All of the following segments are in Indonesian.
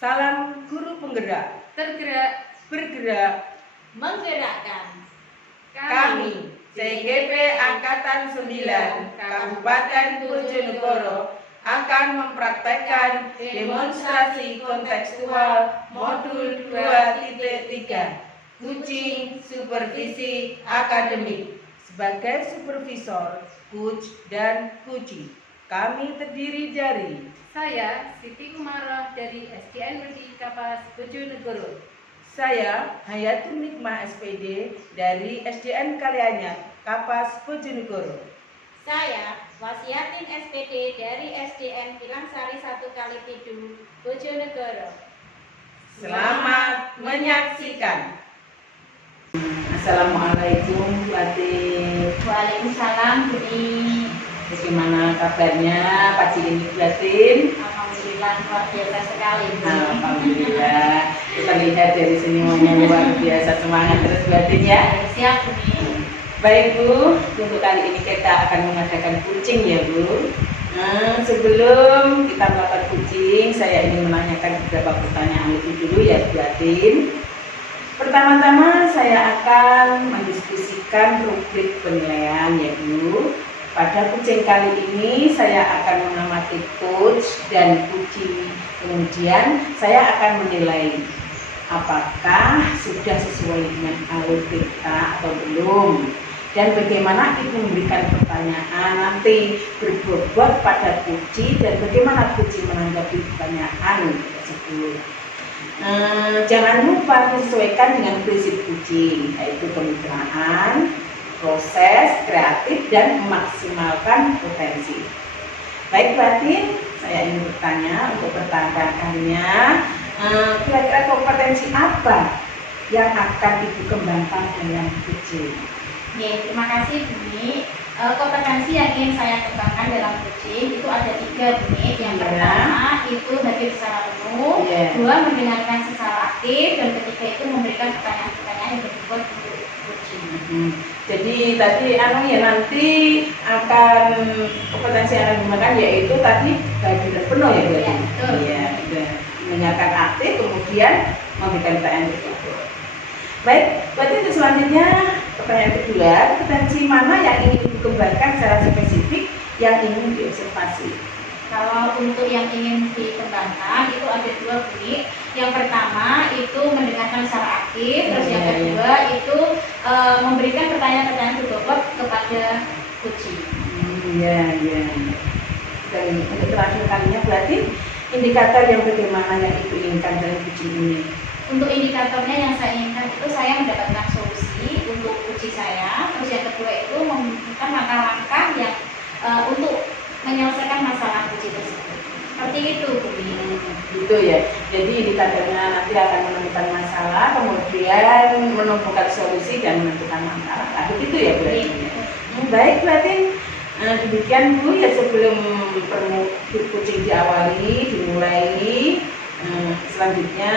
Salam guru penggerak, tergerak, bergerak. menggerakkan. Kami, CGP Angkatan 9 Kabupaten Bojonegoro akan mempraktekkan demonstrasi kontekstual modul 2.3 Coaching Supervisi Akademik. Sebagai supervisor, coach, dan coachee, kami terdiri dari Saya Siti Umaroh dari SDN Negeri Kapas Bojonegoro. saya Hayatul Nikmah SPD dari SDN Kalianyar, Kapas Bojonegoro. Saya Wasiatin SPD dari SDN Pilangsari 1 Kalitidu, Bojonegoro. Selamat menyaksikan. Assalamualaikum Bu Atin. Waalaikumsalam, Buni. Bagaimana kabarnya pagi ini Bu Atin? Alhamdulillah luar biasa sekali. Alhamdulillah. Kita lihat dari senyumannya luar biasa, semangat terus Bu Atin ya. Siap, Buni. Baik Bu, untuk kali ini kita akan mengadakan coaching ya Bu. Sebelum kita melakukan coaching, saya ingin menanyakan beberapa pertanyaan lebih dulu ya Bu Atin. Pertama-tama saya akan mendiskusikan rubrik penilaian ya Bu. Pada coaching kali ini saya akan mengamati coach dan coachee. Kemudian saya akan menilai apakah sudah sesuai dengan alur kita atau belum. Dan bagaimana itu memberikan pertanyaan nanti berbobot pada coachee dan bagaimana coachee menanggapi pertanyaan tersebut. Jangan lupa disesuaikan dengan prinsip coaching, yaitu kemitraan, proses, kreatif, dan memaksimalkan potensi. Baik Bu Atin, saya ingin bertanya untuk pertanyaan kalinya, kira-kira kompetensi apa yang akan Ibu kembangkan dalam coaching? Oke, terima kasih, Buni. Kompetensi yang ingin saya kembangkan dalam coaching itu ada 3, Buni. Yang pertama itu hadir secara penuh, 2 mendengarkan secara aktif, dan ketiga itu memberikan pertanyaan-pertanyaan yang berbobot untuk coaching. Jadi tadi nanti akan kompetensi yang akan digunakan yaitu tadi hadir penuh ya Bu Atin? Ya, betul. Iya, mendengarkan aktif, kemudian memberikan pertanyaan berbobot. Baik, berarti untuk selanjutnya pertanyaan kedua, kompetensi mana yang ingin dikembangkan secara spesifik yang ingin diobservasi? Kalau untuk yang ingin dikembangkan itu ada 2, Buni. Yang pertama itu mendengarkan secara aktif, terus yang kedua itu memberikan pertanyaan-pertanyaan berbobot kepada coaching. Iya. Dan untuk terakhir kalinya berarti indikator yang bagaimana yang Ibu inginkan dalam coaching ini? Untuk indikatornya yang saya inginkan itu saya mendapatkan solusi untuk coaching saya. Terus yang kedua itu membutuhkan langkah-langkah yang untuk menyelesaikan masalah coaching tersebut. Seperti itu, Bu. Gitu ya. Jadi indikatornya nanti akan menemukan masalah, kemudian menemukan solusi dan menentukan masalah. Nah, begitu ya Bu Atin. Baik Bu Atin. Demikian Bu ya, sebelum coaching diawali, dimulai. Selanjutnya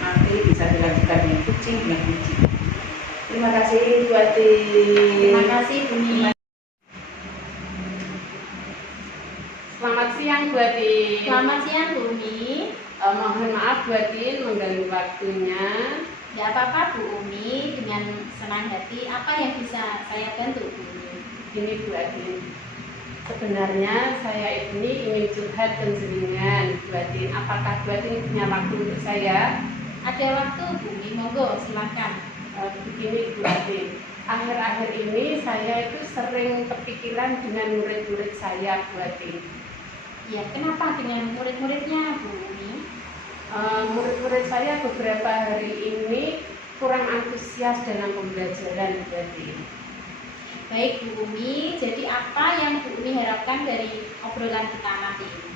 nanti bisa dilanjutkan dengan coaching dengan coaching. Terima kasih Bu Atin. Terima kasih, Buni. Selamat siang Bu Atin. Selamat siang, Buni. Mohon maaf Bu Atin mengganggu waktunya. Ya apa-apa, Bu Umi, dengan senang hati. Apa yang bisa saya bantu, Bu Umi? Ini Bu Atin, sebenarnya saya ini ingin curhat penjeringan Bu Atin. Apakah Bu Atin punya waktu untuk saya? Ada waktu, Bu Umi, monggo silakan. Begini Bu Atin, akhir-akhir ini saya itu sering kepikiran dengan murid-murid saya Bu Atin. Ya, kenapa dengan murid-muridnya, Bu Umi? Murid-murid saya beberapa hari ini kurang antusias dalam pembelajaran Bu Atin. Baik, Bu Umi, jadi apa yang Bu Umi harapkan dari obrolan kita nanti ini?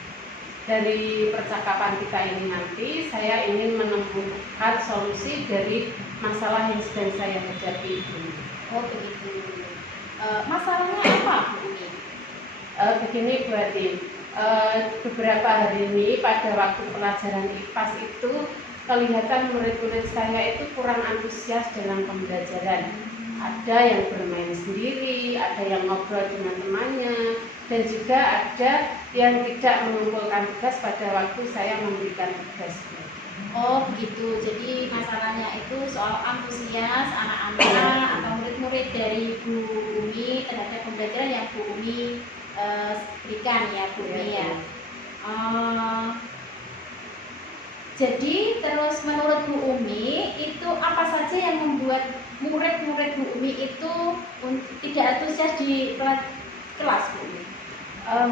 Dari percakapan kita ini nanti, saya ingin menemukan solusi dari masalah yang sedang saya hadapi Bu. Oh begitu. Masalahnya apa, Bu Umi? Begini Bu Atin, beberapa hari ini pada waktu pelajaran IPAS itu kelihatan murid-murid saya itu kurang antusias dalam pembelajaran. Ada yang bermain sendiri, ada yang ngobrol dengan temannya, dan juga ada yang tidak mengumpulkan tugas pada waktu saya memberikan tugas. Oh begitu, jadi masalahnya itu soal antusias anak-anak atau murid-murid dari Bu Umi terhadap pembelajaran yang Bu Umi berikan ya Bu Umi ya. Jadi terus menurut Bu Umi itu apa saja yang membuat murid-murid Bu Umi itu tidak antusias di kelas Bu Umi?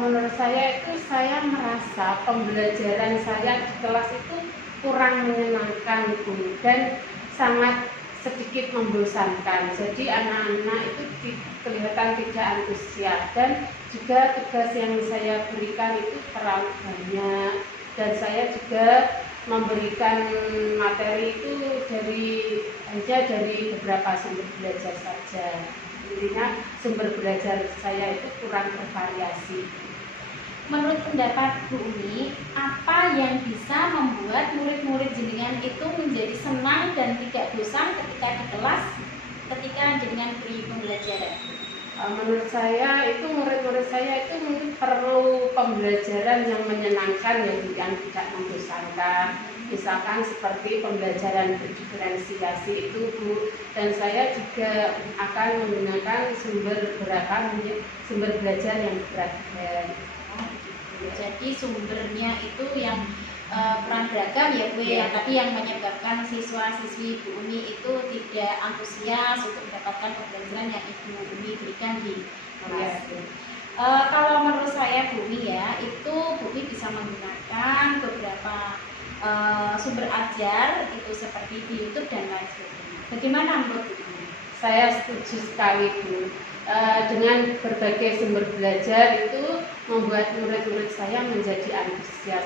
Menurut saya itu saya merasa pembelajaran saya di kelas itu kurang menyenangkan Bu, dan sangat sedikit membosankan. Jadi anak-anak itu kelihatan tidak antusias, dan juga tugas yang saya berikan itu terlalu banyak, dan saya juga memberikan materi itu hanya dari beberapa sumber belajar saja. Intinya sumber belajar saya itu kurang bervariasi. Menurut pendapat Bu Umi, apa yang bisa membuat murid-murid jenengan itu menjadi senang dan tidak bosan ketika di kelas, ketika jenengan beri pembelajaran? Menurut saya itu murid-murid saya itu mungkin perlu pembelajaran yang menyenangkan, yang tidak membosankan. Misalkan seperti pembelajaran berdiferensiasi itu Bu, dan saya juga akan menggunakan sumber belajar yang beragam. Jadi sumbernya itu yang peran beragam ya Bu ya, tapi yang menyebabkan siswa-siswi Bu Umi itu tidak antusias untuk mendapatkan pembelajaran yang Ibu Umi berikan di kelas. Kalau menurut saya Bu Umi ya, itu Bu Umi bisa menggunakan beberapa sumber ajar itu seperti di YouTube dan lain sebagainya. Bagaimana menurut Bu Umi? Saya setuju sekali Bu. Dengan berbagai sumber belajar itu membuat murid-murid saya menjadi antusias.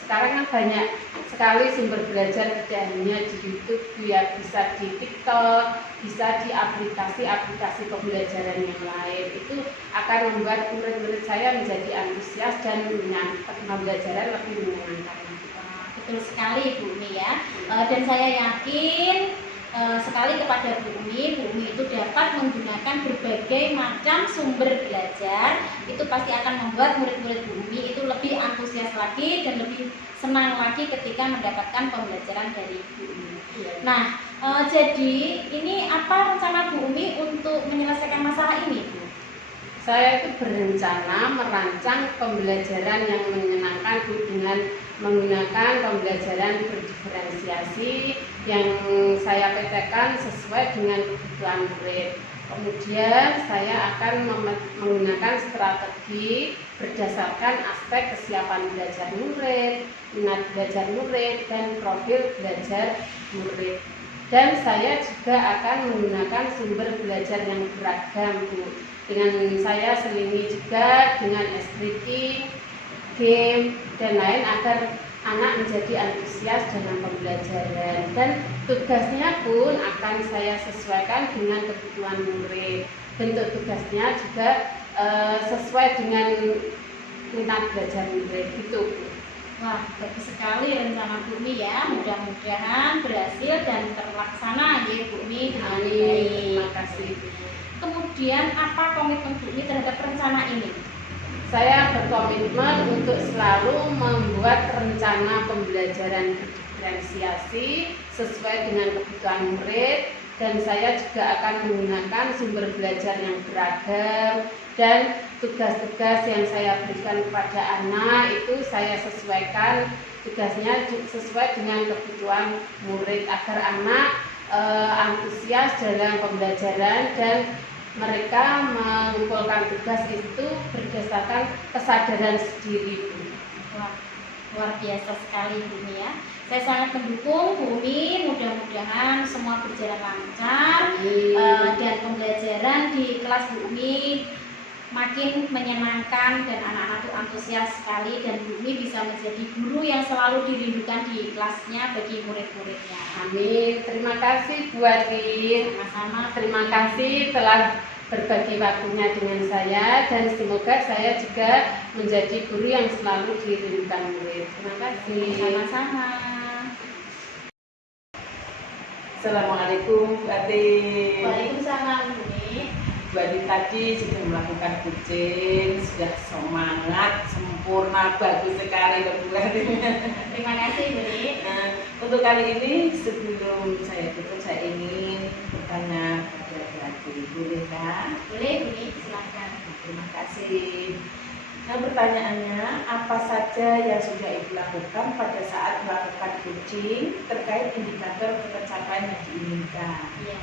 Sekarang kan banyak sekali sumber belajar, tidak hanya di YouTube ya, bisa di TikTok, bisa di aplikasi pembelajaran yang lain. Itu akan membuat murid-murid saya menjadi antusias dan pembelajaran lebih menyenangkan. Betul sekali Bu Umi ya, dan saya yakin sekali kepada Bu Umi itu dapat menggunakan berbagai macam sumber belajar, itu pasti akan membuat murid-murid Bu Umi itu lebih antusias lagi dan lebih senang lagi ketika mendapatkan pembelajaran dari Bu Umi. Nah, jadi ini apa rencana Bu Umi untuk menyelesaikan masalah ini Bu? Saya itu berencana merancang pembelajaran yang menyenangkan Bu, dengan menggunakan pembelajaran berdiferensiasi yang saya petakan sesuai dengan kebutuhan murid. Kemudian saya akan menggunakan strategi berdasarkan aspek kesiapan belajar murid, minat belajar murid, dan profil belajar murid. Dan saya juga akan menggunakan sumber belajar yang beragam Bu. Dengan saya selingi juga dengan S-Tricking, game, dan lain agar anak menjadi antusias dalam pembelajaran, dan tugasnya pun akan saya sesuaikan dengan kebutuhan murid. Bentuk tugasnya juga sesuai dengan minat belajar murid gitu. Wah, bagus sekali rencana Bu Umi ya, mudah-mudahan berhasil dan terlaksana ya Bu Umi dengan baik. Terima kasih. Kemudian apa komitmen Bu Umi terhadap rencana ini? Saya berkomitmen untuk selalu membuat rencana pembelajaran berdiferensiasi sesuai dengan kebutuhan murid, dan saya juga akan menggunakan sumber belajar yang beragam, dan tugas-tugas yang saya berikan kepada anak itu saya sesuaikan tugasnya sesuai dengan kebutuhan murid agar anak antusias dalam pembelajaran dan mereka mengumpulkan tugas itu berdasarkan kesadaran sendiri. Wah, luar biasa sekali Bu Umi ya. Saya sangat mendukung Bu Umi, mudah-mudahan semua berjalan lancar dan pembelajaran di kelas Bu Umi makin menyenangkan dan anak-anak itu antusias sekali, dan Bu Umi bisa menjadi guru yang selalu dirindukan di kelasnya bagi murid-muridnya. Amin. Terima kasih Bu Adin. Sama-sama. Terima kasih telah berbagi waktunya dengan saya, dan semoga saya juga menjadi guru yang selalu dirindukan murid. Terima kasih. Sama-sama. Assalamualaikum Bu Adin. Waalaikumsalam Bu Umi. Bu Adin tadi sudah melakukan kucing, sudah semangat, sempurna, bagus sekali Bu Adin. Terima kasih Bu Ni. Nah, untuk kali ini sebelum saya tutup, saya ingin bertanya pada Bu Adin, boleh kan? Boleh Bu Ni, silakan. Terima kasih. Nah, pertanyaannya, apa saja yang sudah Ibu lakukan pada saat melakukan kucing terkait indikator pencapaian yang diinginkan? Iya.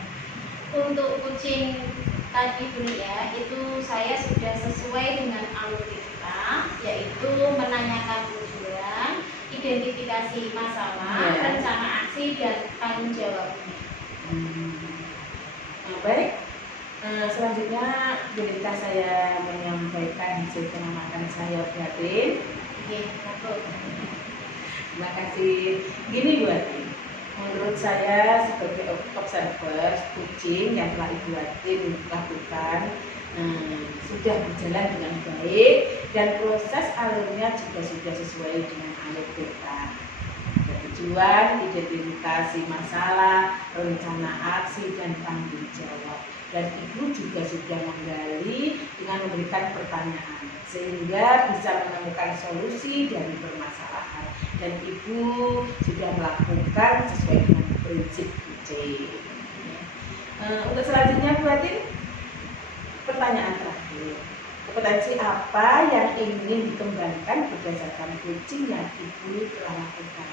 Untuk kucing tadi Bu Ni ya, itu saya sudah sesuai dengan alur kita, yaitu menanyakan tujuan, identifikasi masalah, Iya. rencana aksi dan tanggung jawabnya. Nah, baik. Selanjutnya bolehkah saya menyampaikan hasil pengamatan saya Bu Adin? Oke, betul. Terima kasih. Gini Bu Adin, menurut saya sebagai observer kucing yang telah Ibu Adin lakukan sudah berjalan dengan baik dan proses alurnya juga sudah sesuai dengan alur kita. Tujuan, identifikasi masalah, rencana aksi dan tanggung jawab. Dan Ibu juga sudah menggali dengan memberikan pertanyaan sehingga bisa menemukan solusi dari permasalahan. Dan Ibu sudah melakukan sesuai dengan prinsip kucing. Untuk selanjutnya Bu Adin, pertanyaan terakhir. Kompetensi apa yang ingin dikembangkan berdasarkan kucing yang Ibu telah lakukan?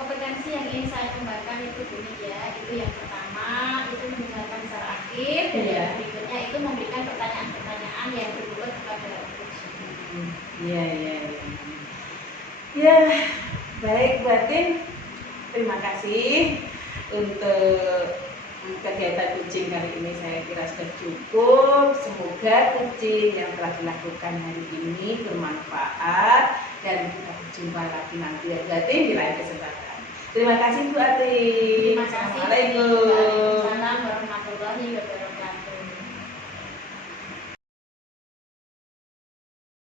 Kompetensi yang ingin saya kembangkan itu Bu Ni ya, itu yang pertama itu mendengarkan secara aktif, dan Iya. yang berikutnya itu memberikan pertanyaan-pertanyaan yang berbobot kepada kucing. Iya. Ya, baik Bu Adin. Terima kasih untuk kegiatan kucing kali ini, saya kira sudah cukup. Semoga kucing yang telah dilakukan hari ini bermanfaat dan kita berjumpa lagi nanti ya Bu Adin di lain kesempatan. Terima kasih Bu Adin. Terima kasih. Assalamualaikum.